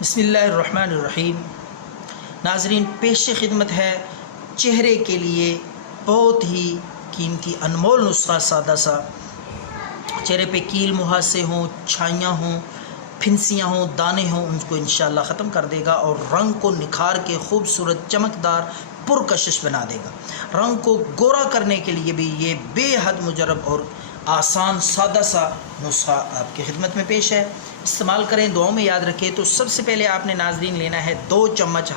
بسم اللہ الرحمن الرحیم۔ ناظرین، پیش خدمت ہے چہرے کے لیے بہت ہی قیمتی انمول نسخہ، سادہ سا۔ چہرے پہ کیل مہاسے ہوں، چھائیاں ہوں، پھنسیاں ہوں، دانے ہوں، ان کو انشاءاللہ ختم کر دے گا اور رنگ کو نکھار کے خوبصورت چمکدار پرکشش بنا دے گا۔ رنگ کو گورا کرنے کے لیے بھی یہ بے حد مجرب اور آسان سادہ سا نسخہ آپ کی خدمت میں پیش ہے۔ استعمال کریں، دعاؤں میں یاد رکھیں۔ تو سب سے پہلے آپ نے ناظرین لینا ہے 2 چمچ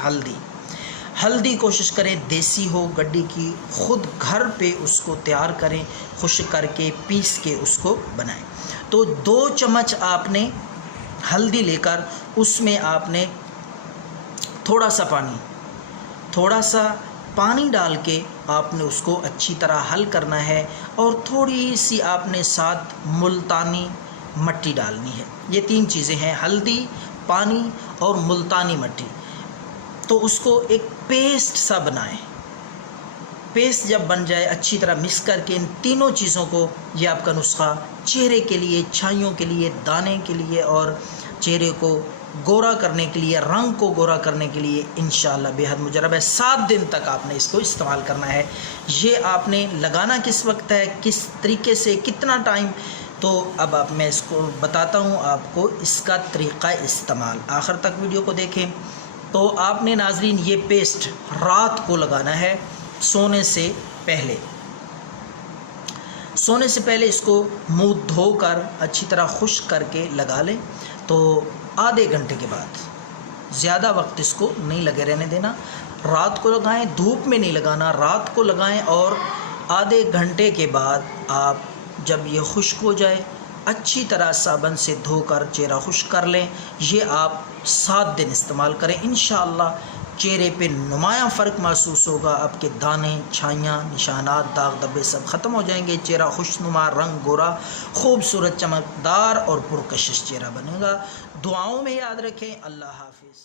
ہلدی کوشش کریں دیسی ہو، گڈی کی، خود گھر پہ اس کو تیار کریں، خشک کر کے پیس کے اس کو بنائیں۔ تو 2 چمچ آپ نے ہلدی لے کر اس میں آپ نے تھوڑا سا پانی ڈال کے آپ نے اس کو اچھی طرح حل کرنا ہے، اور تھوڑی سی آپ نے ساتھ ملتانی مٹی ڈالنی ہے۔ یہ 3 چیزیں ہیں، ہلدی، پانی اور ملتانی مٹی۔ تو اس کو ایک پیسٹ سا بنائیں۔ پیسٹ جب بن جائے اچھی طرح مکس کر کے ان تینوں چیزوں کو، یہ آپ کا نسخہ چہرے کے لیے، چھائیوں کے لیے، دانے کے لیے اور چہرے کو گورا کرنے کے لیے، رنگ کو گورا کرنے کے لیے انشاءاللہ بے حد مجرب ہے۔ 7 دن تک آپ نے اس کو استعمال کرنا ہے۔ یہ آپ نے لگانا کس وقت ہے، کس طریقے سے، کتنا ٹائم، تو اب میں اس کو بتاتا ہوں آپ کو اس کا طریقہ استعمال۔ آخر تک ویڈیو کو دیکھیں۔ تو آپ نے ناظرین یہ پیسٹ رات کو لگانا ہے، سونے سے پہلے اس کو منہ دھو کر اچھی طرح خشک کر کے لگا لیں۔ تو آدھے گھنٹے کے بعد، زیادہ وقت اس کو نہیں لگے رہنے دینا، رات کو لگائیں، دھوپ میں نہیں لگانا، رات کو لگائیں، اور آدھے گھنٹے کے بعد آپ جب یہ خشک ہو جائے اچھی طرح صابن سے دھو کر چہرہ خشک کر لیں۔ یہ آپ 7 دن استعمال کریں، انشاءاللہ چہرے پہ نمایاں فرق محسوس ہوگا۔ آپ کے دانے، چھائیاں، نشانات، داغ دھبے سب ختم ہو جائیں گے، چہرہ خوشنما، رنگ گورا، خوبصورت چمکدار اور پرکشش چہرہ بنے گا۔ دعاؤں میں یاد رکھیں۔ اللہ حافظ۔